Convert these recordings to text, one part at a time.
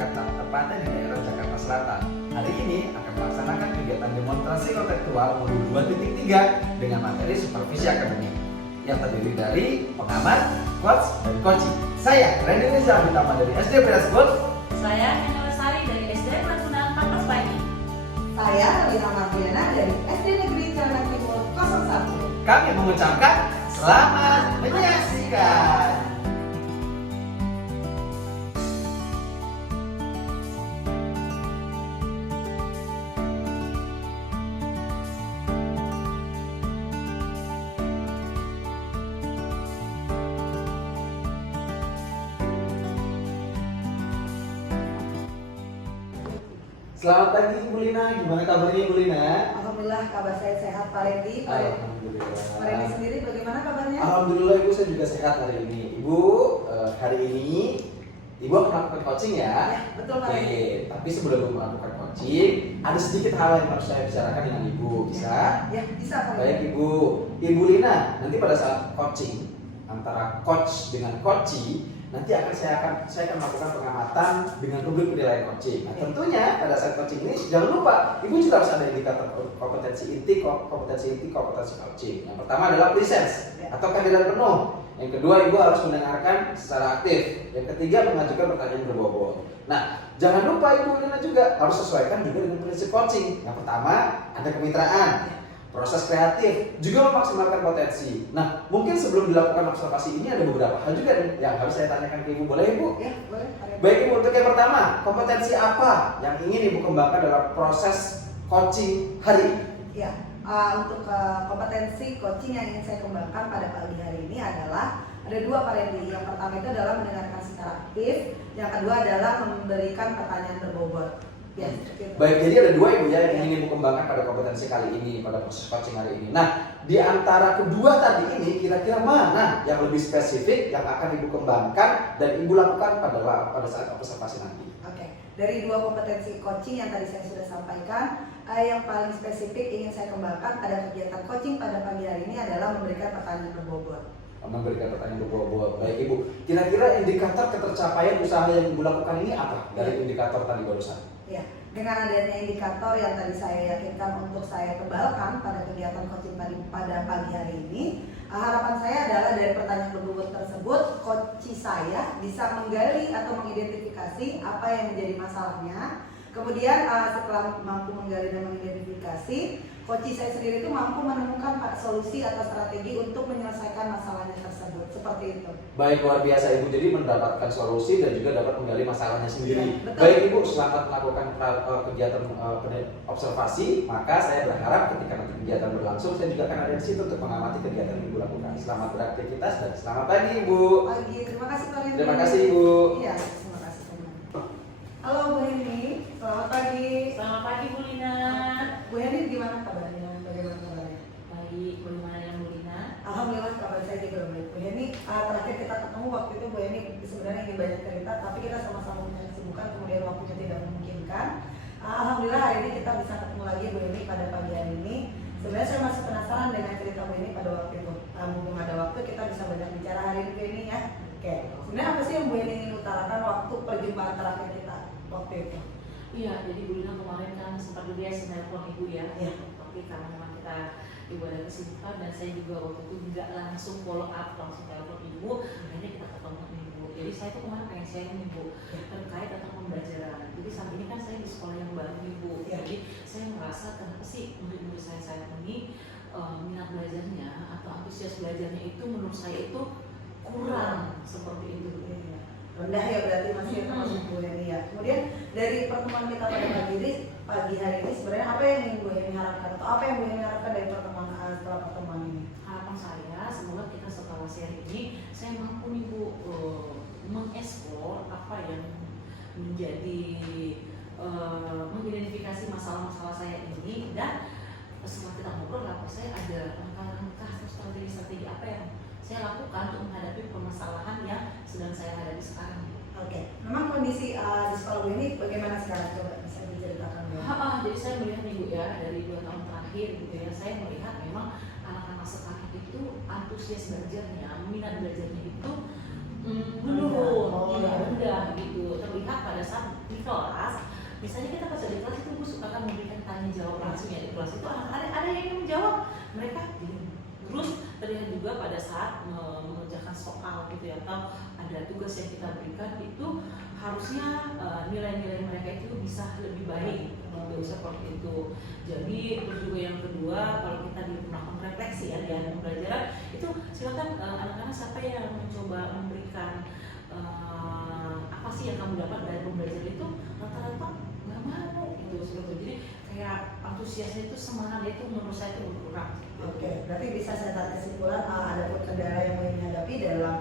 Jakarta, tepatnya di daerah Jakarta Selatan. Hari ini akan melaksanakan kegiatan demonstrasi kontekstual modul 2.3 dengan materi supervisi akademik yang terdiri dari pengamat, coach, dan coaching. Saya Randy Rizal Abitama dari SD Beras Gold. Saya Hena Lestari dari SD Pelabuhan Pangkas Pagi. Saya Lina Mardiana dari SD Negeri Cilandak Timur 01. Kami mengucapkan selamat menyaksikan. Selamat pagi Bu Lina, gimana kabarnya Bu Lina? Alhamdulillah kabar saya sehat Pak Randy. Alhamdulillah. Pak Randy sendiri bagaimana kabarnya? Alhamdulillah Ibu, saya juga sehat hari ini. Ibu, hari ini Ibu akan melakukan coaching ya? Ya, betul Pak Randy. Oke, tapi sebelum Ibu melakukan coaching, ada sedikit hal yang harus saya bicarakan dengan Ibu, bisa? Ya, bisa Pak Randy. Baik Ibu Lina, nanti pada saat coaching antara coach dengan coachee, nanti saya akan melakukan pengamatan dengan rubrik penilaian coaching. Nah, tentunya pada saat coaching ini jangan lupa Ibu juga harus ada indikator kompetensi inti, kompetensi coaching. Yang pertama adalah presence atau kandidat penuh. Yang kedua, Ibu harus mendengarkan secara aktif. Yang ketiga, mengajukan pertanyaan berbobot. Nah, jangan lupa Ibu Lina juga harus sesuaikan juga dengan prinsip coaching. Yang pertama, ada kemitraan, proses kreatif, juga memaksimalkan potensi. Nah, mungkin sebelum dilakukan observasi ini ada beberapa hal juga yang harus saya tanyakan ke Ibu. Boleh Ibu? Ya, boleh Pak Randy. Baik Ibu, untuk yang pertama, kompetensi apa yang ingin Ibu kembangkan dalam proses coaching hari ini? Ya, untuk kompetensi coaching yang ingin saya kembangkan pada pagi hari ini adalah ada dua Pak Randy. Yang pertama itu adalah mendengarkan secara aktif, yang kedua adalah memberikan pertanyaan berbobot. Ya, Baik, jadi ada dua Ibu ya yang ingin Ibu kembangkan pada kompetensi kali ini, pada proses coaching hari ini. Nah, di antara kedua tadi ini, kira-kira mana yang lebih spesifik yang akan Ibu kembangkan dan Ibu lakukan pada saat observasi nanti? Oke, dari dua kompetensi coaching yang tadi saya sudah sampaikan, yang paling spesifik ingin saya kembangkan pada kegiatan coaching pada pagi hari ini adalah memberikan pertanyaan berbobot. Memberikan pertanyaan berbobot. Baik Ibu, kira-kira indikator ketercapaian usaha yang Ibu lakukan ini apa dari indikator tadi barusan? Ya, dengan adanya indikator yang tadi saya yakinkan untuk saya tebalkan pada kegiatan coaching pada pagi hari ini, harapan saya adalah dari pertanyaan berbobot tersebut, coach saya bisa menggali atau mengidentifikasi apa yang menjadi masalahnya. Kemudian setelah mampu menggali dan mengidentifikasi, coach saya sendiri itu mampu menemukan solusi atau strategi untuk menyelesaikan masalahnya tersebut. Seperti itu. Baik, luar biasa Ibu, jadi mendapatkan solusi dan juga dapat menggali masalahnya sendiri. Ya, betul. Baik Ibu, selamat melakukan kegiatan observasi. Maka saya berharap ketika nanti kegiatan berlangsung, saya juga akan ada di situ untuk mengamati kegiatan yang Ibu lakukan. Selamat beraktivitas dan selamat pagi Ibu. Pagi, terima kasih Pak Randy. Terima kasih Ibu. Iya, terima kasih teman. Halo Bu Henny, selamat pagi. Selamat pagi Bu Lina. Bu Henny gimana kabarnya? Bagaimana kabarnya? Baik, bagaimana dengan Bu Lina? Alhamdulillah kabar saya juga baik. Bu Henny, terakhir kita ketemu waktu itu Bu Henny sebenarnya ingin banyak cerita, tapi kita sama-sama punya kesibukan, kemudian waktunya tidak memungkinkan. Alhamdulillah hari ini kita bisa ketemu lagi Bu Henny pada pagi hari ini. Sebenarnya saya masih penasaran dengan cerita Bu Henny pada waktu itu. Mumpung ada waktu kita bisa banyak bicara hari ini Bu Henny ya. Oke, sebenarnya apa sih yang Bu Henny ingin utarakan waktu perjumpaan terakhir kita waktu itu? Iya, jadi Bu Lina kemarin kan sempat juga ya telepon Ibu ya. Iya. Tapi karena memang kita Ibu ada kesibukan dan saya juga waktu itu nggak langsung follow up, langsung telepon Ibu. Akhirnya kita ketemu Ibu. Jadi saya tuh kemarin pengen sharing Ibu terkait tentang pembelajaran. Jadi saat ini kan saya di sekolah yang baru Ibu. Iya. Jadi saya merasa kenapa sih murid-murid saya ini minat belajarnya atau antusias belajarnya itu menurut saya itu kurang seperti itu. Rendah ya berarti masih termasuk Bu Henny ya. Kemudian dari pertemuan kita pada pagi hari ini sebenarnya apa yang ingin Bu Henny harapkan atau apa yang Bu Henny harapkan dari pertemuan setelah pertemuan ini? Harapan saya semoga kita setelah share ini saya mampu nih Bu mengeksplor apa yang menjadi mengidentifikasi masalah-masalah saya ini, dan setelah kita ngobrol saya ada langkah-langkah atau strategi-strategi apa yang saya lakukan untuk menghadapi permasalahan yang sedang saya hadapi sekarang. Oke, memang kondisi di sekolah Bu Henny bagaimana sekarang? Coba bisa diceritakan Bu. Jadi saya melihat nih Bu ya, dari 2 tahun terakhir gitu ya, saya melihat memang anak-anak sekarang itu antusias belajarnya, minat belajarnya itu menurun, rendah gitu. Terlihat pada saat misalnya kita pas di kelas itu Bu suka kan memberikan tanya jawab langsung ya di kelas itu anak-anak ada yang ingin menjawab, mereka diam. Terus terlihat juga pada saat mengerjakan soal gitu ya, atau ada tugas yang kita berikan itu harusnya nilai-nilai mereka itu bisa lebih baik gitu, seperti itu. Jadi terus juga yang kedua, kalau kita melakukan refleksi ya di area pembelajaran itu silakan anak-anak siapa yang mencoba memberikan apa sih yang kamu dapat dari pembelajaran itu, rata-rata nggak mau gitu seperti itu. Jadi kayak antusiasnya itu, semangatnya itu menurut saya itu berkurang. Oke, berarti bisa saya tarik kesimpulan ada pun kendala yang mau dihadapi dalam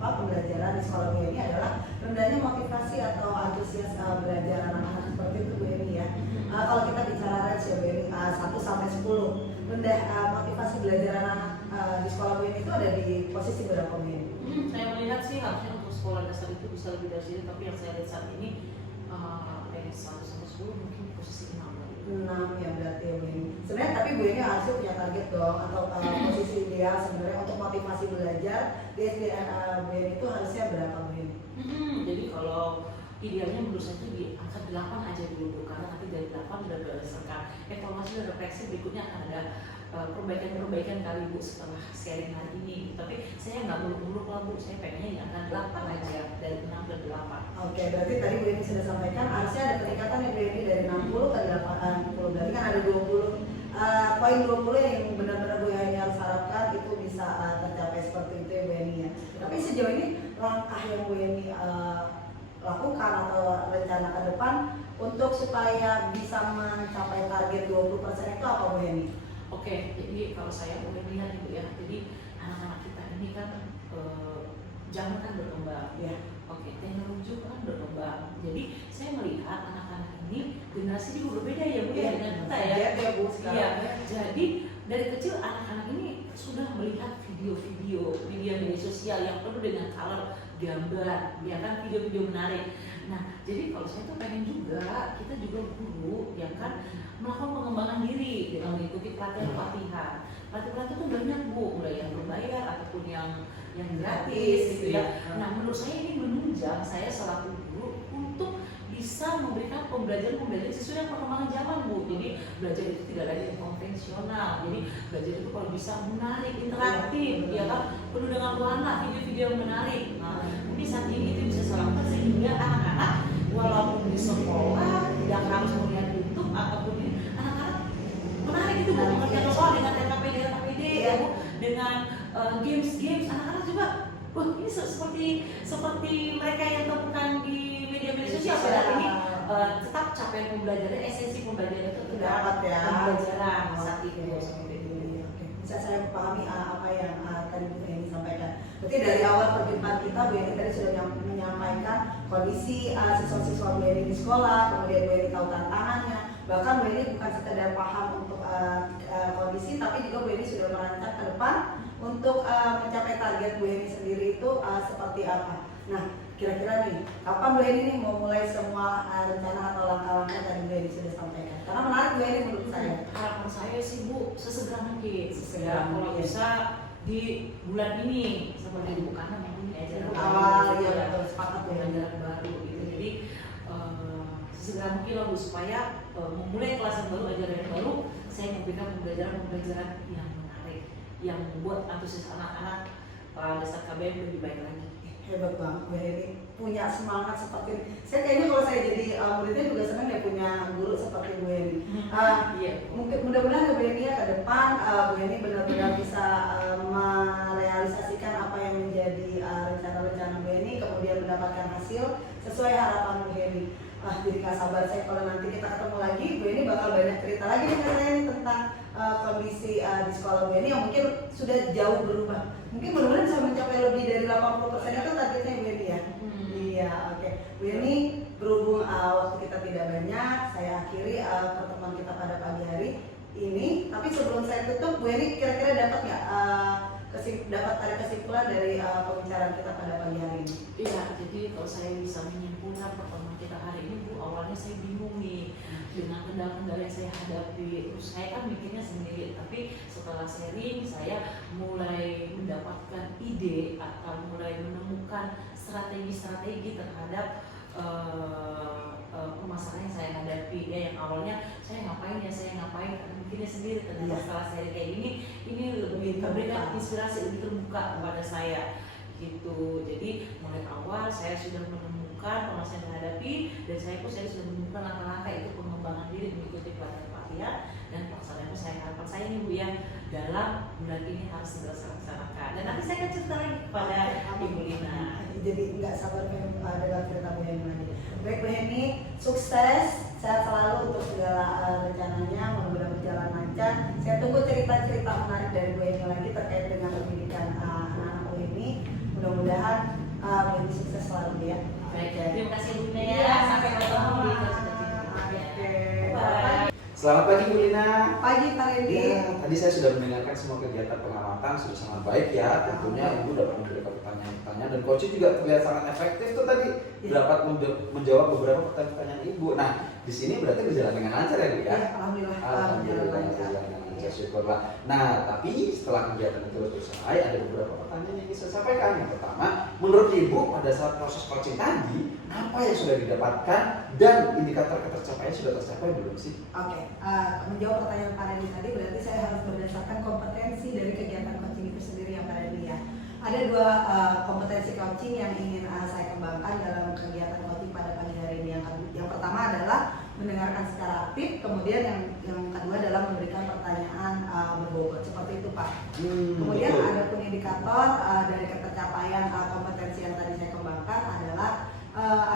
pembelajaran di sekolah Bu Eni adalah rendahnya motivasi atau antusias belajar anak-anak seperti itu Bu Eni ya. Kalau kita bicara range ya Bu Eni 1 sampai 10, rendah motivasi belajar anak di sekolah Bu Eni itu ada di posisi berapa Bu Eni? Saya melihat sih harusnya untuk sekolah dasar itu bisa lebih dari sini, tapi yang saya lihat saat ini 1 sampai 10 mungkin posisi 6. 6 ya berarti ya Bu Eni. Sebenarnya tapi Bu Eni harusnya punya target dong, atau posisi ideal sebenarnya untuk motivasi belajar di SDN Bu Eni itu harusnya berapa Bu Eni? Jadi kalau idealnya menurut saya itu di angka 8 aja dulu, karena nanti dari 8 sudah berdasarkan evaluasi dan refleksi berikutnya akan ada perbaikan-perbaikan kali Bu setelah sharing hari ini. Tapi saya nggak muluk-muluk lah Bu, saya pengennya di angka 8 aja, dari 6 ke 8. Oke, berarti tadi Bu Eni sudah sampaikan harusnya ada peningkatan ya Bu Eni dari 60 ke 80, berarti kan ada 20 poin 20 yang benar-benar Bu Eni harus harapkan itu bisa tercapai seperti itu ya Bu Eni ya. Tapi sejauh ini langkah yang Bu Eni lakukan atau rencana ke depan untuk supaya bisa mencapai target 20% itu apa Bu Eni? Oke, jadi kalau saya boleh lihat Ibu ya, jadi anak-anak kita ini kan zaman kan berkembang Ya. Oke, teknologi juga kan berkembang. Jadi saya melihat anak-anak ini generasi juga berbeda ya Bu ya dengan kita ya. Ya Bu sekarang. Iya, jadi dari kecil anak-anak ini sudah melihat video-video media sosial yang penuh dengan color, gambar, ya kan, video-video menarik. Nah, jadi kalau saya tuh pengen juga kita juga guru ya kan melakukan pengembangan diri dengan mengikuti pelatihan-pelatihan. Pelatihan itu banyak Bu, mulai yang berbayar ataupun yang gratis gitu ya. Nah, menurut saya ini menunjang saya selaku guru untuk bisa memberikan pembelajaran sesuai dengan perkembangan zaman Bu. Jadi belajar itu tidak lagi yang konvensional. Jadi belajar itu kalau bisa menarik, interaktif, ya kan, penuh dengan warna, video-video yang menarik. Nah, mungkin saat ini itu bisa saya lakukan sehingga anak-anak walaupun di sekolah tidak harus melihat YouTube ataupun ini, anak-anak menarik itu Bu, mengerjakan soal dengan TKP ya Bu, dengan games, anak-anak juga wah ini seperti mereka yang temukan di media sosial pada ini tetap capaian pembelajaran, esensi pembelajaran itu Dapat ya. pembelajaran saat itu. Oke, bisa saya pahami apa yang tadi Bu Eni sampaikan. Berarti dari awal perjumpaan kita Bu Eni tadi sudah menyampaikan kondisi siswa-siswa Bu Eni di sekolah, kemudian Bu Eni tahu tantangannya, bahkan Bu Eni bukan sekedar paham untuk kondisi, tapi juga Bu Eni sudah merancang ke depan untuk mencapai target Bu Eni sendiri itu seperti apa. Nah, kira-kira nih, kapan Bu Eni nih mau mulai semua rencana atau langkah-langkah tadi Bu Eni sudah sampaikan? Karena menarik Bu Eni menurut saya. Harapan saya sih Bu, sesegera mungkin. Sesegera Kalau mungkin. bisa di bulan ini seperti itu, karena memang ini ajaran Awal ya betul, sepakat Bu Eni. ajaran baru gitu. Jadi sesegera mungkin lah Bu, supaya memulai kelas yang baru, ajaran yang baru, saya memberikan pembelajaran yang menarik, yang membuat antusias anak-anak pada saat KBM lebih baik lagi. Hebat banget Bu Eni, punya semangat seperti ini. Saya kayaknya kalau saya jadi muridnya juga senang ya punya guru seperti Bu Eni. Iya. Mungkin mudah-mudahan Bu Eni ya ke depan Bu Eni benar-benar bisa merealisasikan apa yang menjadi rencana-rencana Bu Eni, kemudian mendapatkan hasil sesuai harapan Bu Eni. Jadi gak sabar saya kalau nanti kita ketemu lagi, Bu Eni bakal banyak cerita lagi dengan saya nih tentang kondisi di sekolah Bu Eni yang mungkin sudah jauh berubah. Mungkin mudah-mudahan bisa mencapai lebih dari 80% itu targetnya Bu Eni ya. Iya, oke. Bu Eni, berhubung waktu kita tidak banyak, saya akhiri pertemuan kita pada pagi hari ini. Tapi sebelum saya tutup, Bu Eni kira-kira dapat nggak dapat tarik kesimpulan dari pembicaraan kita pada pagi hari ini? Iya, jadi kalau saya bisa menyimpulkan pertemuan kita hari ini Bu, awalnya saya bingung nih dengan kendala-kendala yang saya hadapi. Terus saya kan mikirnya sendiri, tapi setelah sharing saya mulai mendapatkan ide atau mulai menemukan strategi-strategi terhadap permasalahan yang saya hadapi ya, yang awalnya saya ngapain karena bikinnya sendiri, ternyata setelah saya kayak ini lebih memberikan inspirasi, lebih terbuka kepada saya gitu. Jadi mulai awal saya sudah menemukan permasalahan yang dihadapi, dan saya sudah menemukan langkah-langkah itu pengembangan diri mengikuti pelatihan dan pelaksanaan saya. Harapan saya nih Bu ya, dalam bulan ini harus segera dilaksanakan, dan nanti saya akan cerita lagi kepada Ibu Lina. Jadi nggak sabar pengen dengar cerita Bu Heni lagi. Baik Bu Heni, sukses, sehat selalu untuk segala rencananya, mudah-mudahan berjalan lancar. Saya tunggu cerita-cerita menarik dari Bu Heni lagi terkait dengan pendidikan anak-anak Bu Heni. Mudah-mudahan Bu Heni sukses selalu ya. Baik, terima kasih Bu Lina ya. Iya, Sampai ketemu di Oke. Bye. Selamat pagi Bu Lina. Pagi Pak Randy. Ya, tadi saya sudah mendengarkan semua kegiatan pengamatan, sudah sangat baik ya. Tentunya Ibu dapat memberikan pertanyaan-pertanyaan, dan coach juga terlihat sangat efektif tuh tadi dapat menjawab beberapa pertanyaan Ibu. Nah, di sini berarti berjalan dengan lancar ya Bu ya? Alhamdulillah. Alhamdulillah berjalan dengan lancar, syukurlah. Nah, tapi setelah kegiatan itu selesai, ada beberapa pertanyaan yang ingin saya sampaikan. Yang pertama, menurut Ibu pada saat proses coaching tadi, apa yang sudah didapatkan dan indikator ketercapaian sudah tercapai belum sih? Oke, menjawab pertanyaan Pak Randy tadi berarti saya harus berdasarkan kompetensi dari kegiatan coaching itu sendiri ya Pak Randy ya. Ada dua kompetensi coaching yang ingin saya kembangkan dalam kegiatan coaching pada pagi hari ini. Yang pertama adalah mendengarkan secara aktif, kemudian yang kedua adalah memberikan pertanyaan berbobot seperti itu Pak. Kemudian betul. ada pun indikator dari ketercapaian kompetensi yang tadi saya kembangkan adalah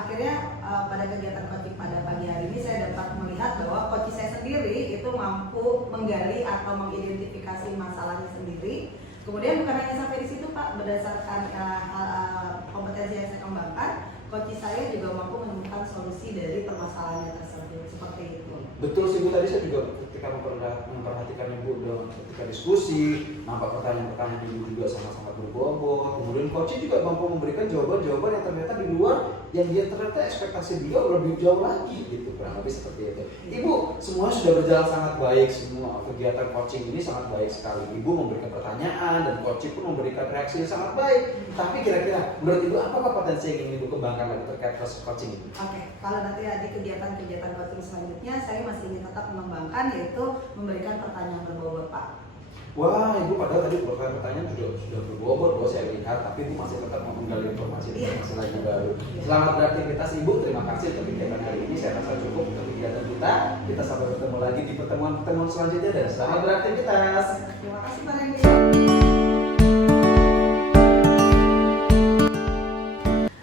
akhirnya pada kegiatan coaching pada pagi hari ini saya dapat melihat bahwa coach saya sendiri itu mampu menggali atau mengidentifikasi masalahnya sendiri. Kemudian bukan hanya sampai di situ Pak, berdasarkan kompetensi yang saya kembangkan, coach saya juga mampu menemukan solusi dari permasalahannya tersebut. Seperti itu. Betul sih Bu, tadi saya juga ketika memperhatikan Ibu ketika diskusi, nampak pertanyaan-pertanyaan Ibu juga sangat-sangat berbobot. Kemudian coach juga mampu memberikan jawaban-jawaban yang ternyata di luar yang dia ternyata ekspektasi beliau lebih jauh lagi gitu, kurang lebih seperti itu. Ibu, semua sudah berjalan sangat baik, semua kegiatan coaching ini sangat baik sekali. Ibu memberikan pertanyaan dan coach pun memberikan reaksi yang sangat baik. Tapi kira-kira menurut Ibu apa potensi yang ingin Ibu kembangkan lagi terkait proses coaching ini? Oke, kalau nanti di kegiatan-kegiatan coaching selanjutnya saya masih ingin tetap mengembangkan, yaitu memberikan pertanyaan berbobot Pak. Wah, Ibu padahal tadi pertanyaan sudah berbobot loh saya lihat, tapi Ibu masih tetap mau menggali informasi lagi baru. Selamat beraktivitas Ibu, terima kasih untuk kegiatan hari ini. Saya rasa cukup untuk kegiatan kita. Kita sampai bertemu lagi di pertemuan selanjutnya, dan selamat beraktivitas. Terima kasih Pak Randy.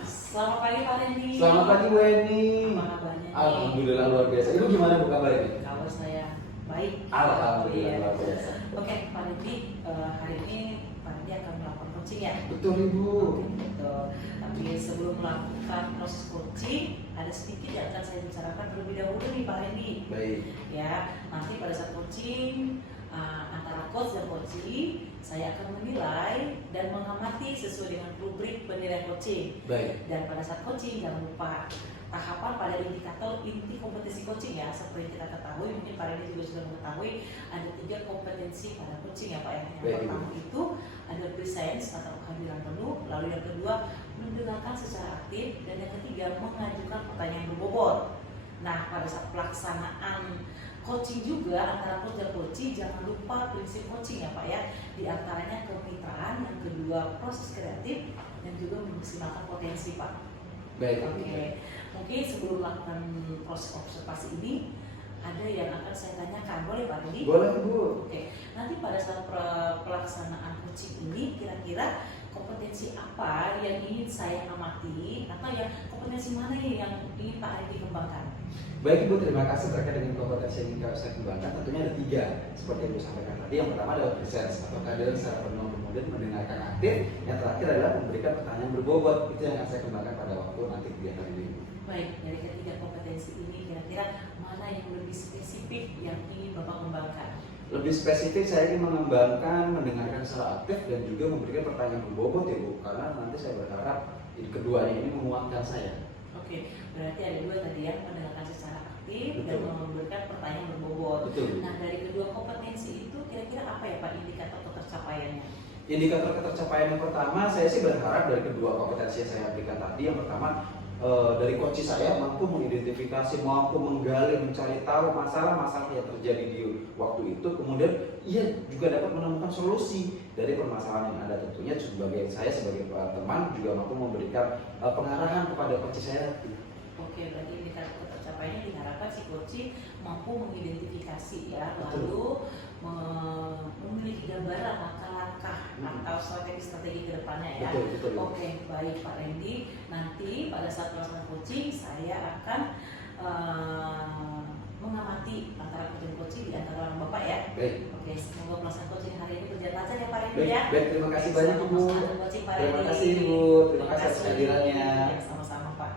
Selamat pagi Pak Randy. Selamat pagi Bu Eni. Apa kabarnya nih? Alhamdulillah luar biasa. Ibu gimana Bu kabarnya? Kabar saya baik. Alhamdulillah Iya. luar biasa. Oke Pak Randy, hari ini Pak Randy akan melakukan coaching ya? Betul Ibu. Betul. Tapi sebelum melakukan proses coaching, ada sedikit yang akan saya bicarakan terlebih dahulu nih Pak Randy. Baik. Ya, nanti pada saat coaching antara coach dan coachee, saya akan menilai dan mengamati sesuai dengan rubrik penilaian coaching. Baik. Dan pada saat coaching jangan lupa tahapan pada indikator inti kompetensi coaching ya. Seperti kita ketahui, mungkin Pak Randy juga sudah mengetahui ada 3 kompetensi pada coaching ya Pak ya. Yang Baik. pertama itu ada presence atau kehadiran penuh, lalu yang kedua mendengarkan secara aktif, dan yang ketiga mengajukan pertanyaan berbobot. Nah, pada saat pelaksanaan coaching juga antara coach dan coachee, jangan lupa prinsip coaching ya Pak ya. Di antaranya kemitraan, yang kedua proses kreatif, dan juga memaksimalkan potensi Pak. Baik. Oke, mungkin sebelum melakukan proses observasi ini ada yang akan saya tanyakan, boleh Pak Randy? Boleh Bu. Oke, nanti pada saat pelaksanaan coaching ini kira-kira kompetensi apa yang ingin saya amati, atau yang kompetensi mana yang ingin Pak Randy kembangkan? Baik Ibu, terima kasih terkait dengan kompetensi yang ingin saya kembangkan. Tentunya ada 3 seperti yang Ibu sampaikan tadi. Yang pertama adalah presence atau kehadiran secara penuh, kemudian mendengarkan aktif. Yang terakhir adalah memberikan pertanyaan berbobot. Itu yang akan saya kembangkan pada waktu nanti kegiatan ini. Baik, dari ketiga kompetensi ini kira-kira mana yang lebih spesifik yang ingin Bapak kembangkan? Lebih spesifik saya ingin mengembangkan mendengarkan secara aktif dan juga memberikan pertanyaan berbobot ya Bu, karena nanti saya berharap keduanya ini menguatkan saya. Oke, berarti ada 2 tadi ya, mendengarkan secara aktif. Betul. Dan memberikan pertanyaan berbobot. Betul. Nah, dari kedua kompetensi itu kira-kira apa ya Pak indikator ketercapaiannya? Indikator ketercapaian yang pertama, saya sih berharap dari kedua kompetensi yang saya berikan tadi. Yang pertama, dari coach saya mampu mengidentifikasi, mampu menggali, mencari tahu masalah-masalah yang terjadi di waktu itu, kemudian ia juga dapat menemukan solusi dari permasalahan yang ada. Tentunya sebagai saya sebagai teman juga mampu memberikan pengarahan kepada coach saya. Oke, berarti indikator tercapainya diharapkan si coach mampu mengidentifikasi ya, lalu memiliki gambaran langkah-langkah atau strategi-strategi ke depannya ya. Betul. Oke, baik Pak Randy. Nanti pada saat pelaksanaan coaching saya akan mengamati antara coaching di antara orang Bapak ya. Baik. Oke, semoga pelaksanaan coaching hari ini berjalan lancar ya Pak Randy Baik, ya. baik, terima kasih banyak Ibu. Terima kasih Ibu, terima kasih atas kehadirannya. Ya, sama-sama Pak.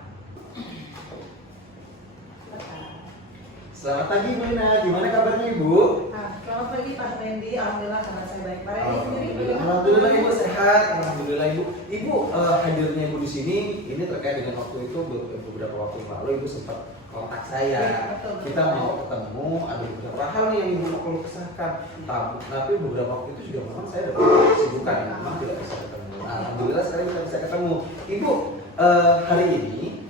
Selamat pagi Bu Ina, gimana kabarnya Ibu? Nah, selamat pagi Pak Randy. Alhamdulillah kabar saya baik. Pak Randy sendiri bagaimana? Alhamdulillah Ibu sehat. Alhamdulillah Ibu. Ibu hadirnya Ibu di sini ini terkait dengan waktu itu beberapa waktu yang lalu Ibu sempat kontak saya. Ya, betul. Kita mau ketemu, ada beberapa hal nih yang Ibu mau perlu kesahkan. Tapi beberapa waktu itu juga memang saya dapat kesibukan, memang tidak bisa ketemu. Nah, alhamdulillah sekarang kita bisa ketemu. Ibu hari ini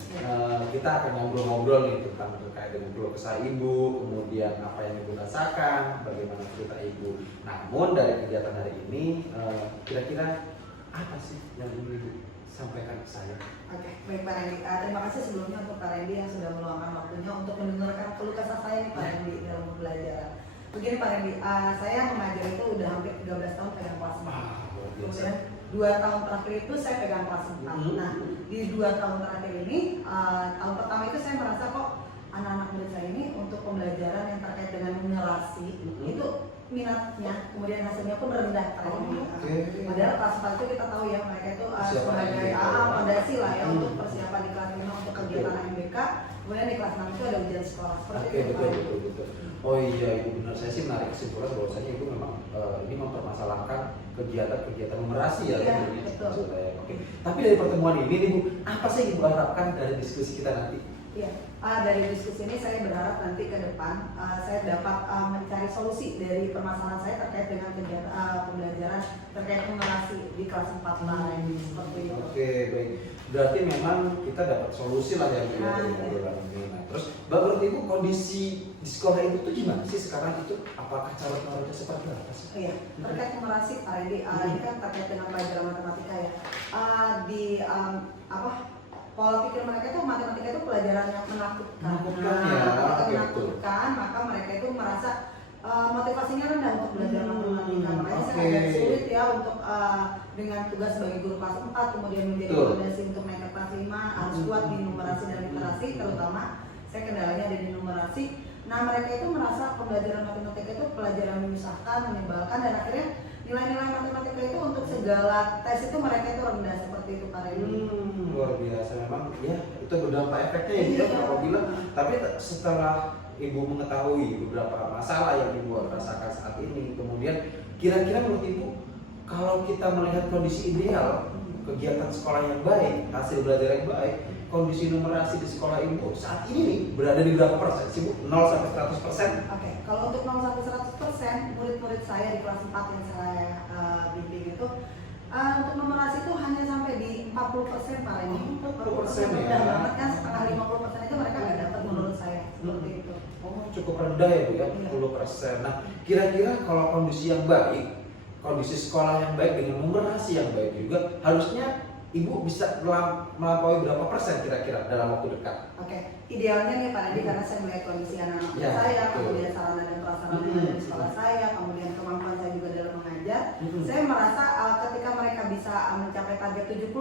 kita akan ngobrol-ngobrol nih tentang terkait dengan keluh kesah Ibu, kemudian apa yang Ibu rasakan, bagaimana cerita Ibu. Namun dari kegiatan hari ini kira-kira apa sih yang ingin Ibu sampaikan ke saya? Oke, baik Pak Randy. Terima kasih sebelumnya untuk Pak Randy yang sudah meluangkan waktunya untuk mendengarkan keluh kesah saya nih Pak Randy dalam pembelajaran. Begini Pak Randy, saya mengajar itu udah hampir 13 tahun pegang kelas 4. Kemudian 2 tahun terakhir itu saya pegang kelas 4. Nah, di 2 tahun terakhir ini, tahun pertama itu saya merasa kok anak-anak murid saya ini untuk pembelajaran yang terkait dengan numerasi itu minatnya, kemudian hasilnya pun rendah Padahal kelas 4 itu kita tahu ya mereka itu sebagai fondasi lah ya untuk persiapan di kelas 5 untuk kegiatan AMBK. Kemudian di kelas 6 itu ada ujian sekolah seperti itu. Betul. Oh iya Ibu, benar, saya sih menarik kesimpulan bahwasanya Ibu memang ini mempermasalahkan kegiatan numerasi ya. Iya, betul. Oke. Tapi dari pertemuan ini Ibu, apa sih Ibu harapkan dari diskusi kita nanti? Iya, dari diskusi ini saya berharap nanti ke depan saya dapat mencari solusi dari permasalahan saya terkait dengan kegiatan pembelajaran terkait numerasi di kelas 4 lain seperti itu. Oke, baik. Berarti memang kita dapat solusi lah ya Bu ya dari obrolan ini. Nah, terus menurut Ibu kondisi di sekolah itu tuh gimana sih sekarang itu? Apakah carut-marutnya seperti apa sih? Iya, terkait numerasi Pak Randy, ini kan terkait dengan pelajaran matematika ya. Pola pikir mereka itu matematika itu pelajaran yang menakutkan. Menakutkan, maka mereka itu merasa motivasinya rendah untuk belajar matematika. Makanya saya agak sulit ya untuk dengan tugas sebagai guru kelas 4 kemudian menjadi fondasi untuk naik ke kelas 5 harus kuat di numerasi dan literasi, terutama saya kendalanya ada di numerasi. Nah, mereka itu merasa pembelajaran matematika itu pelajaran menyusahkan, menyebalkan, dan akhirnya nilai-nilai matematika itu untuk segala tes itu mereka itu rendah seperti itu Pak Randy. Luar biasa memang ya, itu berdampak efeknya ya Bu kalau bilang. Tapi setelah Ibu mengetahui beberapa masalah yang Ibu rasakan saat ini, kemudian kira-kira menurut Ibu kalau kita melihat kondisi ideal kegiatan sekolah yang baik, hasil belajar yang baik, kondisi numerasi di sekolah Ibu saat ini nih berada di berapa persen sih Bu? 0 sampai 100%? Oke, kalau untuk 0 sampai 100%, murid-murid saya di kelas 4 yang saya bimbing itu untuk numerasi itu hanya sampai di 40% Pak Randy. 40% ya. Rendah banget kan, setengah 50% itu mereka nggak dapat menurut saya seperti itu. Oh, cukup rendah ya Bu ya, 40%. Nah, kira-kira kalau kondisi yang baik, kondisi sekolah yang baik dengan numerasi yang baik juga, harusnya Ibu bisa melampaui berapa persen kira-kira dalam waktu dekat? Oke, idealnya nih Pak Randy, karena saya melihat kondisi anak-anak saya, kemudian sarana dan prasarana yang ada di sekolah saya, kemudian kemampuan saya juga dalam mengajar, saya merasa ketika mereka bisa mencapai target 70%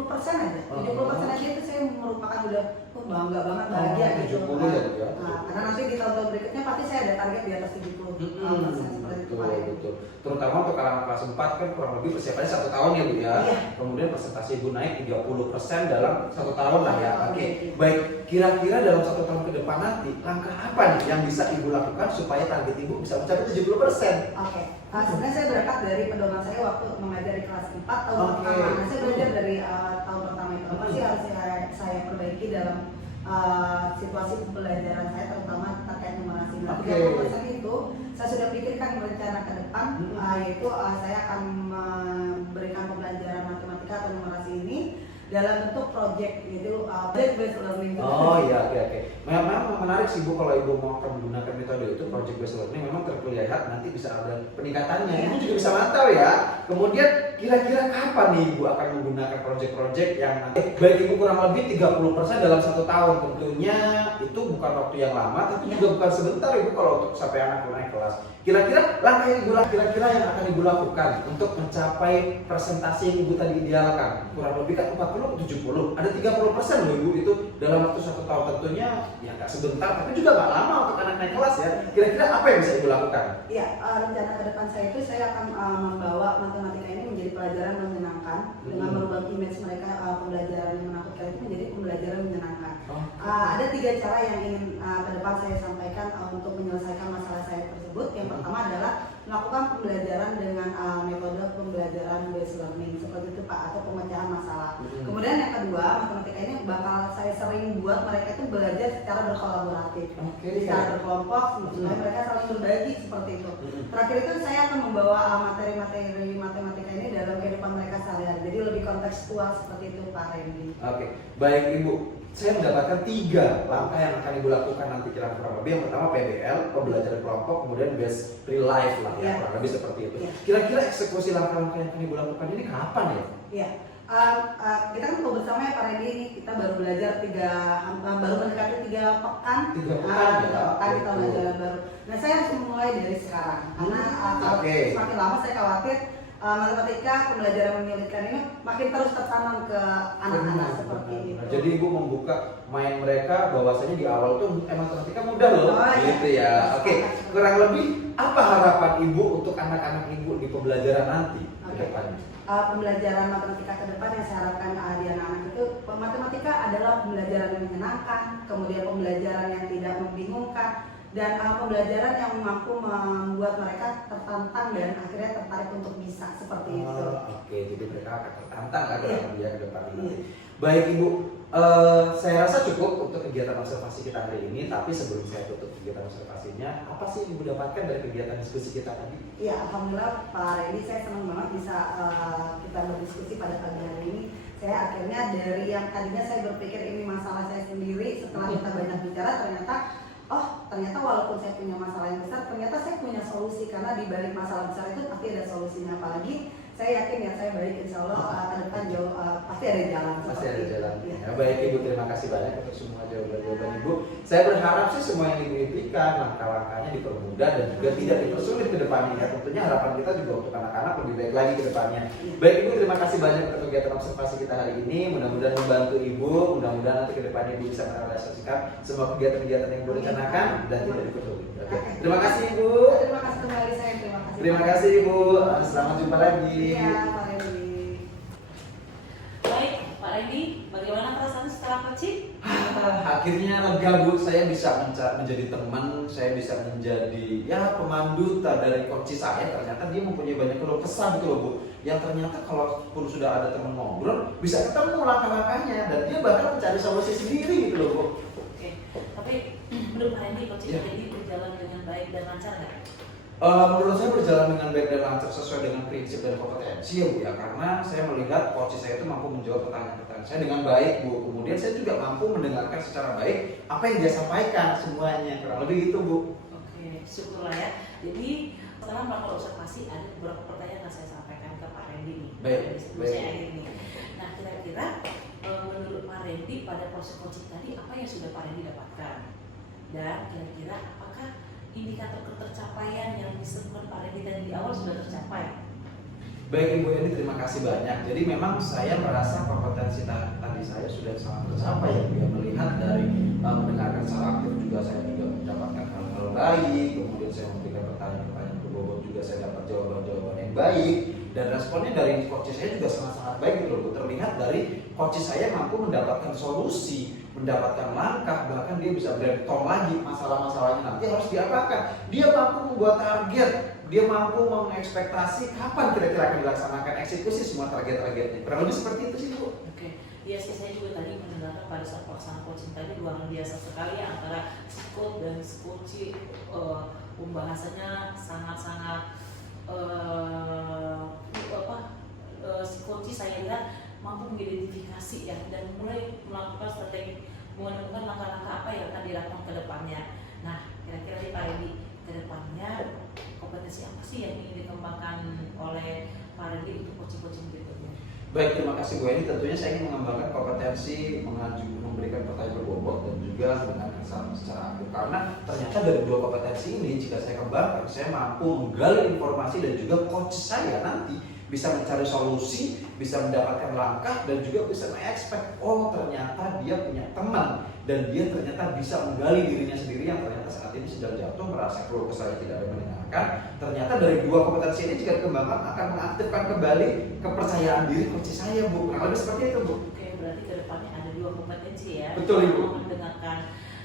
aja, 70% aja itu saya merupakan udah bangga banget, bahagia gitu. 70 ya Bu ya? Karena nanti di tahun-tahun berikutnya pasti saya ada target di atas 70% seperti itu Pak Randy. Betul. Terutama untuk kalangan kelas 4 kan kurang lebih persiapannya 1 tahun ya Bu ya. Iya. Kemudian presentasi Ibu naik 30% dalam 1 tahun lah ya. Oke. Iya. Baik, kira-kira dalam 1 tahun ke depan nanti langkah apa nih yang bisa Ibu lakukan supaya target Ibu bisa mencapai 70%? Oke. Sebenarnya saya berangkat dari pedoman saya waktu mengajar di kelas 4 tahun pertama. Nah, saya belajar dari tahun pertama itu apa sih harus saya perbaiki dalam situasi pembelajaran saya, terutama terkait numerasi. Nah, 30% itu saya sudah pikirkan rencana ke depan, yaitu saya akan memberikan pembelajaran matematika atau numerasi ini dalam bentuk project, yaitu project based learning Oh iya, oke. Memang menarik sih Bu kalau Ibu mau akan menggunakan metode itu project based learning, memang terlihat nanti bisa ada peningkatannya. Ibu juga bisa mantau ya. Kemudian kira-kira kapan nih Ibu akan menggunakan project-project yang nanti baik Ibu kurang lebih 30% dalam 1 tahun. Tentunya itu bukan waktu yang lama, tapi juga bukan sebentar Ibu kalau untuk sampai anak naik kelas. Kira-kira langkah yang yang akan Ibu lakukan untuk mencapai presentasi yang Ibu tadi idealkan. Kurang lebih kan 40 70. Ada 30% loh Ibu itu dalam waktu 1 tahun. Tentunya ya nggak sebentar, tapi juga nggak lama untuk anak naik kelas ya. Kira-kira apa yang bisa Ibu lakukan? Iya, rencana ke depan saya itu saya akan membawa matematika ini menjadi pelajaran menyenangkan dengan merubah image mereka pembelajaran yang menakutkan itu menjadi pembelajaran menyenangkan. Ada 3 cara yang ingin ke depan saya sampaikan untuk menyelesaikan masalah saya tersebut. Yang pertama adalah melakukan pembelajaran dengan metode pembelajaran based learning seperti itu Pak, atau pemecahan masalah. Kemudian yang kedua, matematika ini bakal saya sering buat mereka itu belajar secara berkolaboratif, secara berkelompok, supaya mereka saling berbagi seperti itu. Terakhir itu saya akan membawa materi-materi matematika ini dalam kehidupan mereka sehari-hari, jadi lebih kontekstual seperti itu Pak Randy. Oke, baik Ibu. Saya mendapatkan 3 langkah yang akan Ibu lakukan nanti kurang lebih. Yang pertama PBL, pembelajaran kelompok, kemudian based real life lah ya, kurang lebih seperti itu. Kira-kira eksekusi langkah-langkah yang akan Ibu lakukan ini kapan ya? Iya. Kita kan tahu bersama ya Pak Randy, ini kita baru belajar baru mendekati 3 pekan. 3 pekan ya. Kita belajar baru. Nah saya harus memulai dari sekarang karena kalau semakin lama saya khawatir matematika pembelajaran menyulitkan ini makin terus tertanam ke anak-anak seperti itu. Jadi Ibu membuka main mereka bahwasanya di awal tuh matematika mudah loh, gitu ya. Oke, kurang lebih apa harapan Ibu untuk anak-anak Ibu di pembelajaran nanti ke depannya? Pembelajaran matematika ke depan yang saya harapkan di anak-anak itu, matematika adalah pembelajaran yang menyenangkan, kemudian pembelajaran yang tidak membingungkan, dan pembelajaran yang mampu membuat mereka tertantang dan akhirnya tertarik untuk bisa seperti itu. Oke, jadi mereka akan tertantang kan dia ke depan ini. Baik Ibu, saya rasa cukup untuk kegiatan observasi kita hari ini. Tapi sebelum saya tutup kegiatan observasinya, apa sih Ibu dapatkan dari kegiatan diskusi kita tadi? Iya, alhamdulillah Pak Randy, saya senang banget bisa kita berdiskusi pada pagi hari ini. Saya akhirnya dari yang tadinya saya berpikir ini masalah saya sendiri, setelah kita banyak bicara ternyata walaupun saya punya masalah yang besar, ternyata saya punya solusi, karena di balik masalah besar itu pasti ada solusinya. Apalagi saya yakin ya saya baik, insya Allah ke depan jauh pasti ada jalan. Pasti ada jalan. Ya, baik Ibu, terima kasih banyak untuk semua jawaban Ibu. Saya berharap sih semua yang Ibu impikan, langkah-langkahnya dipermudah dan juga tidak dipersulit ke depannya. Ya, tentunya harapan kita juga untuk anak-anak lebih baik lagi ke depannya. Baik Ibu, terima kasih banyak untuk kegiatan observasi kita hari ini. Mudah-mudahan membantu Ibu, mudah-mudahan nanti ke depannya Ibu bisa merealisasikan semua kegiatan-kegiatan yang Ibu rencanakan dan tidak dipersulit. Oke. Terima kasih Ibu. Terima kasih kembali saya. Terima kasih Ibu. Selamat jumpa lagi. Iya, Pak Randy. Baik, Pak Randy, bagaimana perasaan setelah coaching? Akhirnya lega Bu, saya bisa menjadi teman, saya bisa menjadi ya pemandu dari coach saya. Ternyata dia mempunyai banyak keluh kesah gitu loh Bu. Yang ternyata kalau pun sudah ada teman ngobrol, bisa ketemu langkah-langkahnya dan dia bahkan mencari solusi sendiri gitu loh Bu. Oke, tapi menurut Pak Randy coaching ini berjalan dengan baik dan lancar nggak? Menurut saya berjalan dengan baik dan lancar sesuai dengan prinsip dan kompetensi ya Bu ya, karena saya melihat coach saya itu mampu menjawab pertanyaan-pertanyaan saya dengan baik Bu. Kemudian saya juga mampu mendengarkan secara baik apa yang dia sampaikan semuanya, kurang lebih gitu Bu. Oke, syukurlah ya. Jadi setelah melakukan observasi ada beberapa pertanyaan yang saya sampaikan ke Pak Randy nih. Baik. Saya ini. Nah kira-kira menurut Pak Randy pada proses coaching tadi apa yang sudah Pak Randy dapatkan? Dan kira-kira apakah indikator ketercapaian yang disebutkan Pak Randy tadi di awal sudah tercapai? Baik Ibu Eni, terima kasih banyak. Jadi memang saya merasa kompetensi tadi saya sudah sangat tercapai ya Bu ya. Melihat dari mendengarkan secara aktif juga saya juga mendapatkan hal-hal baik. Kemudian saya memberikan pertanyaan-pertanyaan berbobot juga saya dapat jawaban-jawaban yang baik. Dan responnya dari coach saya juga sangat-sangat baik gitu loh. Terlihat dari coach saya mampu mendapatkan solusi, mendapatkan langkah, bahkan dia bisa brainstorm lagi masalah-masalahnya nanti harus diapakan. Dia mampu membuat target, dia mampu mengekspektasi kapan kira-kira akan dilaksanakan eksekusi semua target-targetnya. Kurang lebih seperti itu sih Bu. Oke, iya sih saya juga tadi mendengarkan pada saat pelaksanaan coaching tadi luar biasa sekali ya, antara psikot dan coach pembahasannya sangat-sangat si coach saya lihat mampu mengidentifikasi ya dan mulai melakukan strategi menemukan langkah-langkah apa yang akan dilakukan ke depannya. Nah, kira-kira nih Pak Randy, ke depannya kompetensi apa sih yang ingin dikembangkan oleh Pak Randy untuk coaching-coaching berikutnya? Baik, terima kasih Bu Eni. Tentunya saya ingin mengembangkan kompetensi memberikan pertanyaan berbobot dan juga mendengarkan saran secara aktif. Karena ternyata dari dua kompetensi ini jika saya kembangkan, saya mampu menggali informasi dan juga coach saya nanti bisa mencari solusi, bisa mendapatkan langkah dan juga bisa mengekspek, oh ternyata dia punya teman dan dia ternyata bisa menggali dirinya sendiri yang ternyata saat ini sedang jatuh, merasa keluh kesah tidak ada yang mendengarkan. Ternyata dari dua kompetensi ini jika dikembangkan akan mengaktifkan kembali kepercayaan diri coach saya, Bu. Kurang lebih seperti itu, Bu. Oke, berarti ke depannya ada dua kompetensi ya. Betul, Ibu. Mendengarkan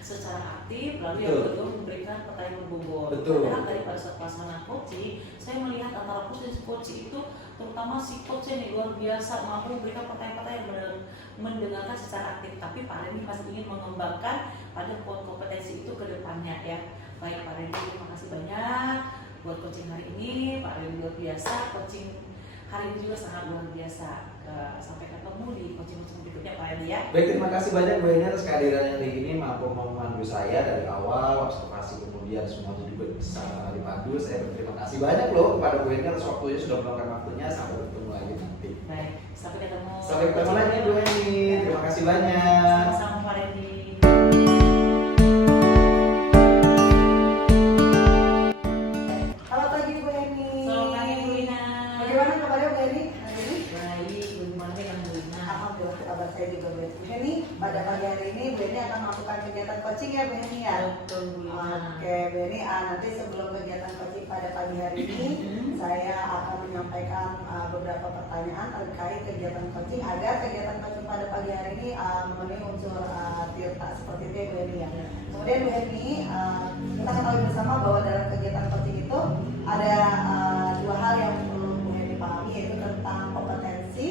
secara aktif, lalu Betul. yang kedua memberikan pertanyaan berbobot. Betul. Karena dari pada saat pelaksanaan coaching, saya melihat antara coach dan coaching itu, terutama si coach ini luar biasa mampu memberikan pertanyaan-pertanyaan yang mendengarkan secara aktif. Tapi Pak Randy pasti ingin mengembangkan pada kompetensi itu ke depannya ya. Baik Pak Randy, terima kasih banyak buat coaching hari ini. Pak Randy luar biasa, coaching hari ini juga sangat luar biasa. Sampai ketemu di coaching-coaching berikutnya Pak Randy ya. Baik, terima kasih banyak Bu Eni atas kehadirannya di sini, mampu memandu saya dari awal, observasi kemudian semuanya juga bisa dipadu. Saya berterima kasih banyak loh kepada Bu Eni atas waktunya, sudah meluangkan waktunya. Sampai bertemu lagi nanti. Baik, sampai ketemu. Sampai ketemu lagi Bu Eni. Terima kasih banyak. Sama-sama Pak Randy. Selamat pagi Bu Eni. Selamat pagi Bu Ina. Bagaimana kabarnya Bu Eni hari ini? Baik, bagaimana dengan Bu Ina? Alhamdulillah kabar saya juga baik. Bu Eni, pada pagi hari ini Bu Eni akan melakukan kegiatan coaching ya Bu Eni ya? Betul Bu Ina. Oke Bu Eni, nanti sebelum kegiatan coaching pada pagi hari ini saya akan menyampaikan beberapa pertanyaan terkait kegiatan coaching agar kegiatan coaching pada pagi hari ini memenuhi unsur tirta seperti itu ya Bu Eni ya. Kemudian Bu Eni, kita ketahui bersama bahwa dalam kegiatan coaching itu ada dua hal yang perlu Bu Eni pahami, yaitu tentang kompetensi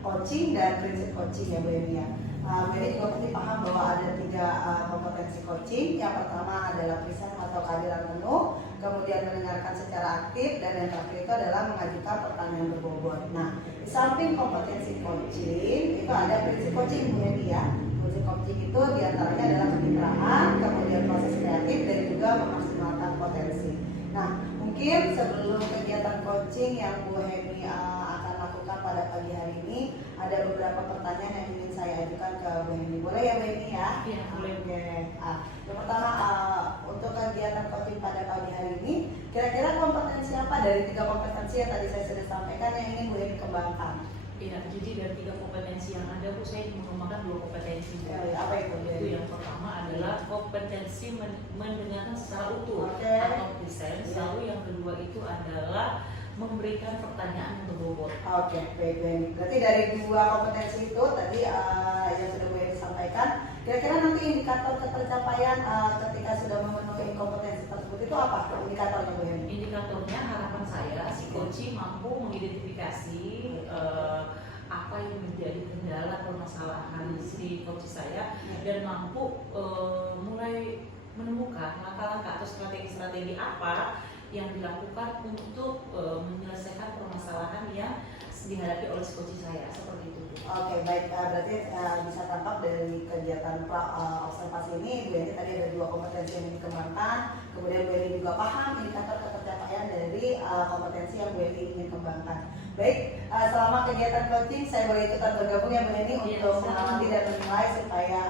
coaching dan prinsip coaching ya Bu Eni ya. Bu Eni juga pasti paham bahwa ada tiga kompetensi coaching. Yang pertama adalah present atau kehadiran penuh, kemudian mendengarkan secara aktif, dan yang terakhir itu adalah mengajukan pertanyaan berbobot. Nah, di samping kompetensi coaching itu ada prinsip coaching Bu Eni ya. Prinsip coaching itu diantaranya adalah kemitraan, kemudian proses kreatif, dan juga memaksimalkan potensi. Nah, mungkin sebelum kegiatan coaching yang Bu Eni akan lakukan pada pagi hari ini, ada beberapa pertanyaan yang ingin saya ajukan ke Bu Eni. Boleh ya Bu Eni ya? Iya, boleh. Oke. Yang pertama, untuk kegiatan coaching pada pagi hari ini, kira-kira kompetensi apa dari tiga kompetensi yang tadi saya sudah sampaikan yang ingin Bu Eni kembangkan? Iya, jadi dari tiga kompetensi yang ada Bu, saya mengembangkan dua kompetensi Bu. Apa itu Bu Itu Eni? yang pertama adalah kompetensi mendengarkan secara utuh Oke. atau present. Lalu yang kedua itu adalah memberikan pertanyaan yang berbobot. Oke, baik Bu Eni. Berarti dari dua kompetensi itu tadi yang sudah Bu Eni sampaikan, kira-kira nanti indikator ketercapaian ketika sudah memenuhi kompetensi tersebut itu apa indikatornya Bu Eni? Indikatornya harapan saya si coaching mampu mengidentifikasi apa yang menjadi kendala permasalahan si coach saya dan mampu mulai menemukan langkah-langkah atau strategi-strategi apa yang dilakukan untuk menyelesaikan permasalahan yang dihadapi oleh si coach saya, seperti itu. Oke, baik. Berarti bisa tampak dari kegiatan observasi ini, Bu Eni tadi ada dua kompetensi yang dikembangkan. Kemudian Bu Eni juga paham indikator ketercapaian dari kompetensi yang Bu Eni ingin kembangkan. Baik, selama kegiatan coaching saya boleh ikutan bergabung ya Bu Eni untuk mengamati dan menilai supaya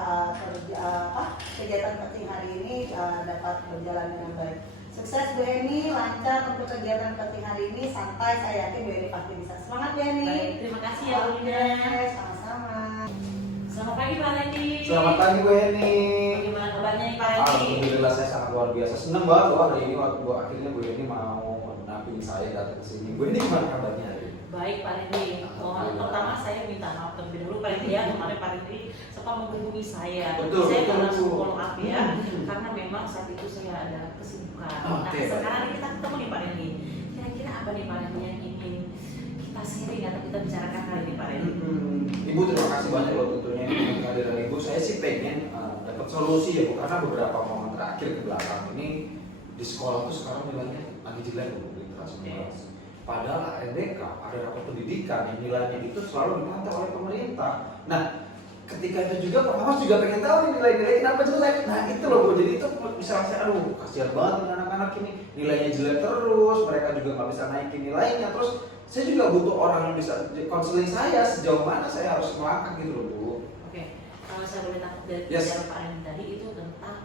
kegiatan coaching hari ini dapat berjalan dengan baik. Sukses Bu Eni, lancar untuk kegiatan coaching hari ini, santai, saya yakin Bu Eni pasti bisa. Semangat Bu Eni. Baik, terima kasih ya Bu Ina. Sama-sama. Selamat pagi Pak Randy. Selamat pagi Bu Eni. Bagaimana kabarnya nih Pak Randy? Alhamdulillah saya sangat luar biasa. Senang banget loh hari ini waktu akhirnya Bu Eni mau menampingi saya datang ke sini. Bu Eni gimana kabarnya hari ini? Baik Pak Randy, pertama saya minta maaf terlebih dahulu Pak Randy ya, kemarin Pak Randy sempat menghubungi saya. Betul, Saya betul, nggak langsung betul. follow up ya, karena memang saat itu saya ada kesibukan. Oke, Nah sekarang kita ketemu nih Pak Randy. Kira-kira apa nih Pak Randy yang ingin kita sharing atau kita bicarakan hari ini Pak Randy? Ibu terima kasih banyak loh tentunya dengan kehadiran Ibu. Saya sih pengen dapat solusi ya Bu, karena beberapa momen terakhir ke belakang ini di sekolah tuh sekarang nilainya lagi jelek Bu, literasi numerasi. Padahal RDK ada rapat pendidikan yang nilainya itu selalu dipantau oleh pemerintah. Nah, ketika itu juga pengawas juga pengen tahu nih nilai-nilai kenapa jelek. Nah itu loh Bu, jadi itu misalnya aduh kasihan banget nih anak-anak ini nilainya jelek terus, mereka juga nggak bisa naikin nilainya, terus saya juga butuh orang yang bisa konseling saya sejauh mana saya harus melangkah gitu loh Bu. Oke, kalau saya boleh tangkap dari Yes. bicara Pak Randy tadi itu tentang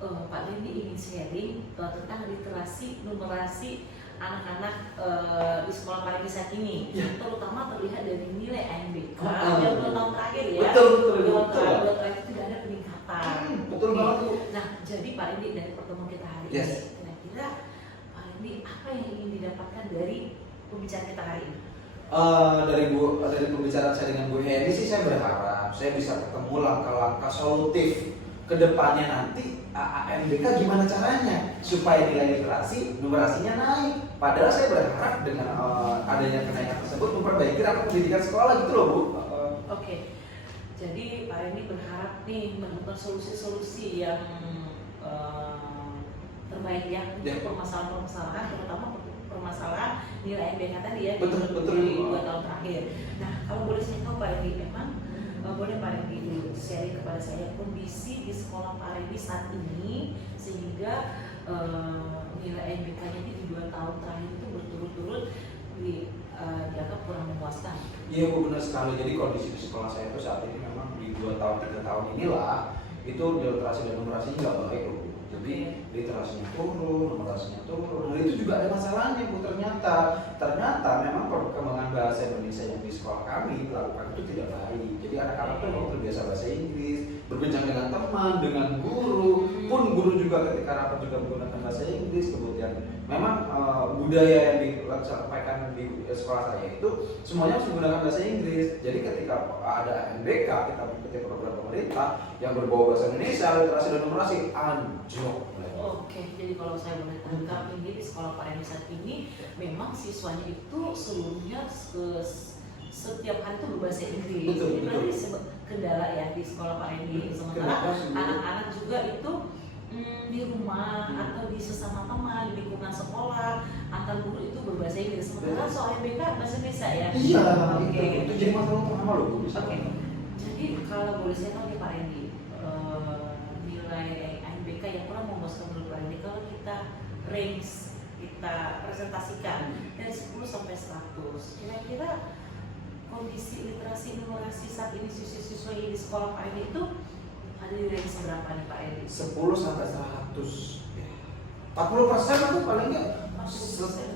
Pak Randy ingin sharing tentang literasi numerasi anak-anak di sekolah Pak Randy saat ini, terutama terlihat dari nilai ANBK yang 2 tahun terakhir ya. Betul. Dua tahun terakhir tidak ada peningkatan. Betul banget Bu. Nah, jadi Pak Randy dari pertemuan kita hari Yes. ini, kira-kira Pak Randy apa yang ingin didapatkan dari pembicaraan kita hari ini? Dari pembicaraan saya dengan Bu Heni sih saya berharap saya bisa ketemu langkah-langkah solutif ke depannya nanti ANBK gimana caranya supaya nilai literasi numerasinya naik. Padahal saya berharap dengan adanya kenaikan tersebut memperbaiki rapat pendidikan sekolah gitu loh Bu. Oke, jadi Pak Randy berharap nih menemukan solusi-solusi yang terbaik ya untuk permasalahan-permasalahan, terutama permasalahan nilai ANBK tadi ya Betul. di 2 tahun terakhir. Nah, kalau boleh saya tahu Pak Randy, memang boleh Pak Randy dulu sharing kepada saya kondisi di sekolah Pak Randy saat ini sehingga nilai ANBK-nya di 2 tahun terakhir itu berturut-turut dianggap kurang memuaskan. Iya Bu, benar sekali. Jadi kondisi di sekolah saya itu saat ini memang di 2 tahun 3 tahun inilah itu literasi dan numerasinya nggak baik loh Bu. Jadi literasinya turun, numerasinya turun. Nah itu juga ada masalahnya Bu. Ternyata memang perkembangan bahasa Indonesia yang di sekolah kami lakukan itu tidak baik. Jadi anak-anak itu memang terbiasa bahasa Inggris, berbincang dengan teman, dengan guru, pun guru juga ketika rapat juga menggunakan bahasa Inggris. Kemudian memang budaya yang disampaikan di sekolah saya itu semuanya harus menggunakan bahasa Inggris. Jadi ketika ada ANBK, kita mengikuti program pemerintah yang berbau bahasa Indonesia, literasi dan numerasi anjlok. Oke, jadi kalau saya boleh tangkap ini di sekolah Pak Randy saat ini memang siswanya itu seluruhnya setiap hari itu berbahasa Inggris. Betul. Ini berarti kendala ya di sekolah Pak Randy. Sementara anak-anak juga itu di rumah atau di sesama teman di lingkungan sekolah antar guru itu berbahasa Inggris. Sementara soal ANBK bahasa Indonesia ya. Iya, Oke. itu jadi masalah utama loh Bu. Oke. Jadi kalau boleh saya tahu nih Pak Randy, nilai ANBK yang kurang memuaskan menurut Pak Randy kalau kita range, kita presentasikan dari 10 sampai 100, kira-kira kondisi literasi numerasi saat ini siswa-siswa di sekolah Pak Randy itu ada di range berapa nih Pak Randy? 10 sampai 100. 40% aku paling nggak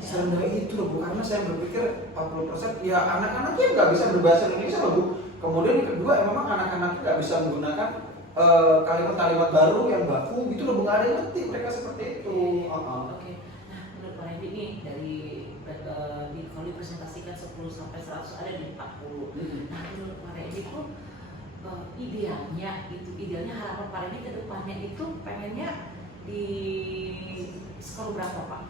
serendah itu loh Bu, karena saya berpikir 40% ya anak-anaknya nggak bisa berbahasa Indonesia loh Bu. Kemudian yang kedua memang anak-anaknya nggak bisa menggunakan kalimat-kalimat baru yang baku gitu loh Bu, nggak ada yang ngerti mereka seperti itu. Oke. Nah, menurut Pak Randy nih kalau dipresentasikan 10 sampai 100 ada di 40. Nah, menurut Pak Randy itu idealnya harapan Pak Randy ke depannya itu pengennya di skor berapa Pak?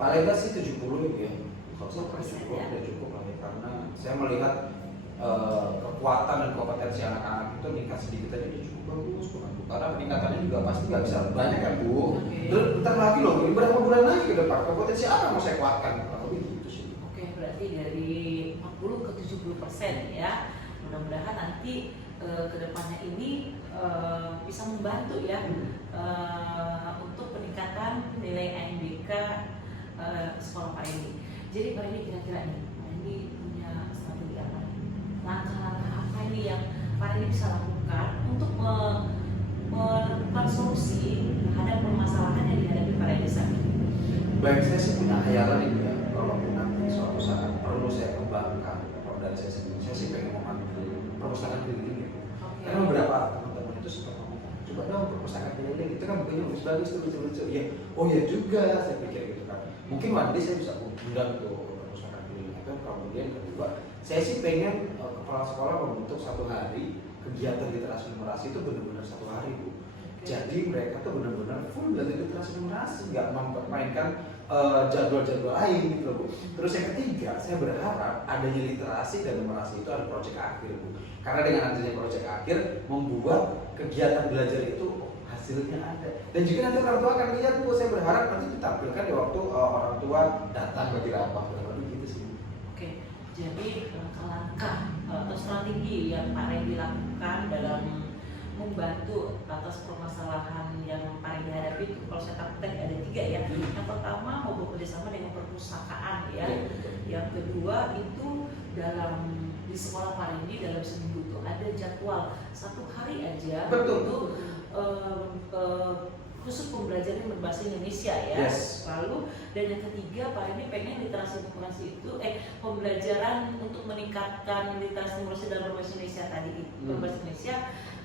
Paling nggak sih 70 ya. Kalau 70% 70 ya. udah cukup lah ya, karena saya melihat kekuatan dan kompetensi anak-anak itu meningkat sedikit aja udah cukup bagus. Karena peningkatannya juga pasti nggak bisa banyak kan Bu. Oke. Terus bentar lagi loh, berapa bulan lagi ke depan kompetensi apa yang mau saya kuatkan? Kalau begitu sih. Oke, berarti dari 40 ke 70% ya. Mudah-mudahan nanti kedepannya ini bisa membantu ya untuk peningkatan nilai ANBK sekolah Pak Randy. Jadi Pak Randy kira-kira nih, Pak Randy punya strategi apa nih? Langkah-langkah apa ini yang Pak Randy bisa lakukan untuk menemukan solusi terhadap permasalahan yang dihadapi Pak Randy saat ini? Baik, saya sih punya khayalan ini ya, kalau nanti suatu saat perlu saya kembangkan, kalau dari saya sendiri, saya sih pengen mengambil perpustakaan keliling ya. Karena beberapa teman-teman itu suka ngomong, coba dong perpustakaan keliling, itu kan bukunya bagus-bagus tuh, lucu-lucu. Ya, oh ya juga, saya pikir gitu kan. Mungkin one day saya bisa undang tuh perpustakaan keliling itu. Kemudian kedua, saya sih pengen kepala sekolah membentuk satu hari kegiatan literasi numerasi itu benar-benar satu hari Bu. Jadi mereka tuh benar-benar full dari literasi numerasi, nggak mempermainkan jadwal-jadwal lain gitu loh Bu. Terus yang ketiga, saya berharap adanya literasi dan numerasi itu ada proyek akhir Bu. Karena dengan adanya proyek akhir membuat kegiatan belajar itu hasilnya ada. Dan juga nanti orang tua akan lihat Bu. Saya berharap nanti ditampilkan di waktu orang tua datang bagi rapat. Gitu sih. Oke, jadi langkah-langkah atau strategi yang Pak Randy lakukan masukan dalam membantu atas permasalahan yang paling dihadapi itu. Kalau saya takutkan ada 3 ya. Yang pertama mau bekerja sama dengan perpustakaan ya. Yang kedua itu di sekolah Pak Randy dalam seminggu itu ada jadwal 1 hari aja untuk khusus pembelajaran berbahasa Indonesia ya. Yes. Lalu dan yang ketiga Pak Randy pengen literasi demokrasi itu pembelajaran untuk meningkatkan literasi demokrasi dalam berbahasa Indonesia tadi berbahasa Indonesia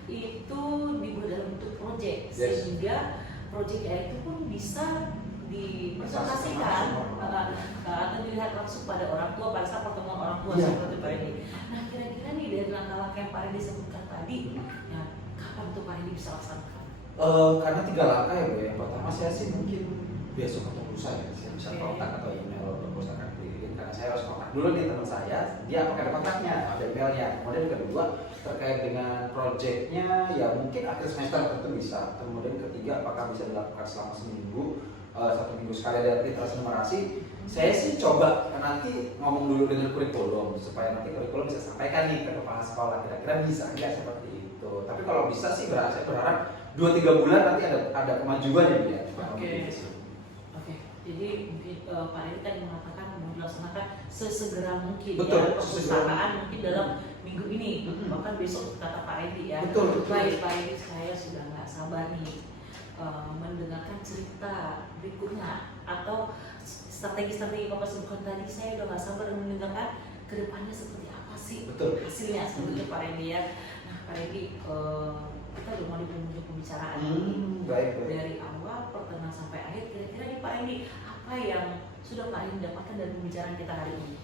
itu dibuat dalam bentuk proyek sehingga proyeknya itu pun bisa dipresentasikan atau dilihat langsung pada orang tua pada saat pertemuan orang tua seperti Pak Randy. Nah kira-kira nih dari langkah-langkah yang Pak Randy sebutkan tadi, ya kapan tuh Pak Randy bisa laksanakan? Karena 3 langkah ya Bu. Yang pertama saya sih mungkin besok atau lusa ya, saya bisa kontak atau email perpustakaan keliling karena saya harus kontak dulu nih teman saya, dia apakah ada kontaknya, ada emailnya. Kemudian yang kedua terkait dengan proyeknya ya mungkin akhir semester tentu bisa. Kemudian ketiga apakah bisa dilakukan selama seminggu, 1 minggu sekali ada literasi numerasi. Saya sih coba nanti ngomong dulu dengan kurikulum supaya nanti kurikulum bisa sampaikan nih ke kepala sekolah kira-kira bisa nggak seperti itu. Tapi kalau bisa sih saya berharap 2-3 bulan nanti ada kemajuan ya dia. Oke. Jadi mungkin Pak Randy tadi mengatakan mau dilaksanakan sesegera mungkin. Betul, ya. Perpustakaan mungkin dalam minggu ini, bahkan besok kata Pak Randy ya. Betul. Baik Pak Randy, saya sudah nggak sabar nih mendengarkan cerita berikutnya atau strategi-strategi Bapak sebutkan tadi. Saya udah nggak sabar mendengarkan kedepannya seperti apa sih hasilnya seperti itu Pak Randy ya. Nah Pak Randy, kita udah mau di penghujung pembicaraan ini. Baik. Dari awal pertengahan sampai akhir, kira-kira nih Pak Randy apa yang sudah Pak Randy dapatkan dari pembicaraan kita hari ini?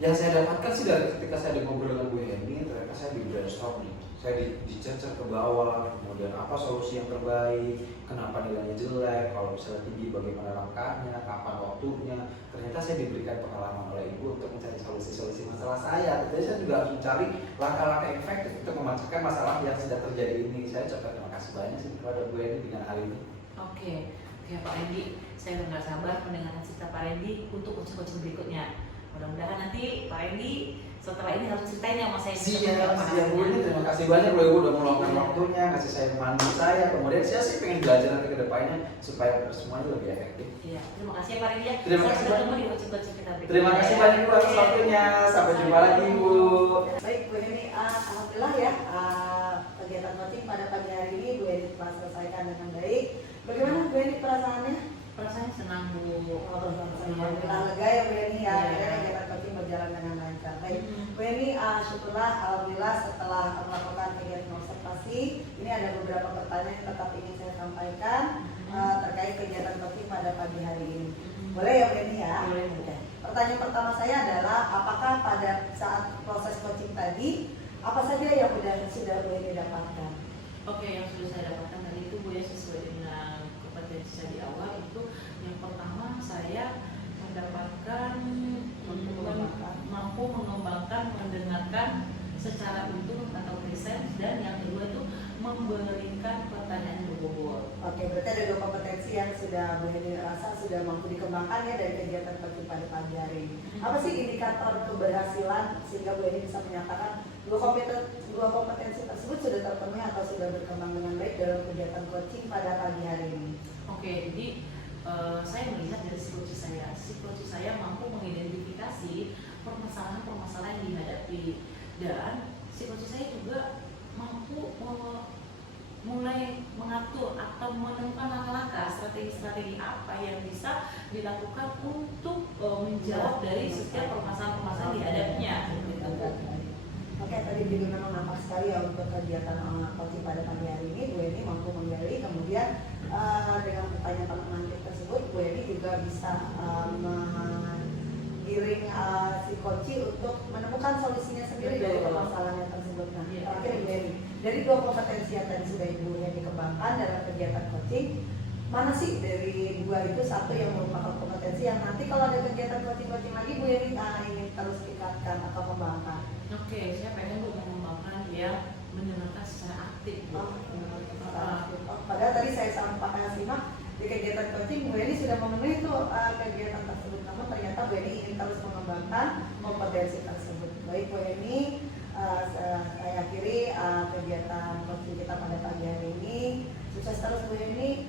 Yang saya dapatkan sih dari ketika saya ngobrol dengan Bu Henny, ternyata saya di brainstorm nih. Saya dicecer ke bawah, kemudian apa solusi yang terbaik, kenapa nilainya jelek, kalau misalnya tinggi bagaimana langkahnya, kapan waktunya. Ternyata saya diberikan pengalaman oleh Ibu untuk mencari solusi-solusi masalah saya. Jadi saya juga harus mencari langkah-langkah efektif untuk memecahkan masalah yang sedang terjadi ini. Saya ucapkan terima kasih banyak sih kepada Bu Henny dengan hal ini. Oke Pak Randy, saya udah nggak sabar mendengarkan cerita Pak Randy untuk coaching berikutnya. Mudah-mudahan nanti Pak Randy setelah ini harus ceritain sama saya. Siap Bu ini, terima kasih banyak Bu Ibu udah meluangkan waktunya, kasih saya pemandu saya. Kemudian saya sih pengen belajar nanti ke depannya supaya semuanya lebih efektif. Iya, terima kasih Pak Randy ya. Terima kasih Saya banyak. ketemu di coaching kita berikutnya. Terima kasih banyak Bu atas waktunya. Sampai jumpa lagi Bu. Baik Bu Henny, alhamdulillah ya kegiatan coaching pada pagi hari ini Bu Henny telah selesaikan dengan baik. Bagaimana Bu Henny perasaannya? Perasaannya senang Bu. Alhamdulillah lega ya Bu Henny ya, akhirnya kegiatan coaching berjalan dengan lancar. Baik Bu Henny, syukurlah alhamdulillah setelah melakukan kegiatan observasi, ini ada beberapa pertanyaan yang tetap ingin saya sampaikan terkait kegiatan coaching pada pagi hari ini. Boleh ya Bu Henny ya? Boleh. Oke. Pertanyaan pertama saya adalah apakah pada saat proses coaching tadi apa saja yang sudah Bu Henny dapatkan? Oke, yang sudah saya dapatkan tadi itu Bu ya sesuai dengan kompetensi saya di awal itu yang pertama saya mendapatkan mampu mengembangkan mendengarkan secara utuh atau present, dan yang kedua itu memberikan pertanyaan yang berbobot. Oke, berarti ada 2 kompetensi yang sudah Bu Henny rasa sudah mampu dikembangkan ya dari kegiatan coaching pada pagi hari ini. Apa sih indikator keberhasilan sehingga Bu Henny bisa menyatakan 2 kompetensi tersebut sudah terpenuhi atau sudah berkembang dengan baik dalam kegiatan coaching pada pagi hari ini? Oke, jadi saya melihat dari psikologi saya. Psikologi saya mampu mengidentifikasi permasalahan-permasalahan yang dihadapi, dan psikologi saya juga mampu mulai mengatur atau menemukan langkah-langkah strategi-strategi apa yang bisa dilakukan untuk menjawab dari setiap permasalahan-permasalahan dihadapinya. Oke, tadi juga memang nampak sekali ya untuk kegiatan coaching pada pagi hari ini Bu Henny mampu menggali, kemudian dengan pertanyaan tersebut Bu Henny juga bisa menggiring si coaching untuk menemukan solusinya sendiri dari permasalahan tersebut. Nah, terakhir Bu Henny, dari 2 kompetensi yang tadi sudah Ibu Henny kembangkan dalam kegiatan coaching, mana sih dari 2 itu satu yang merupakan kompetensi yang nanti kalau ada kegiatan coaching lagi Bu Henny ingin terus tingkatkan atau kembangkan? Oke, saya pengen Bu mengembangkan dia mendengarkan secara aktif. Padahal tadi saya sampaikan simak di kegiatan coaching Bu Henny sudah memenuhi itu kegiatan tersebut, namun ternyata Bu Henny ingin terus mengembangkan kompetensi tersebut. Baik Bu Henny, saya akhiri kita pada pagi hari ini. Sukses terus Bu Yeni.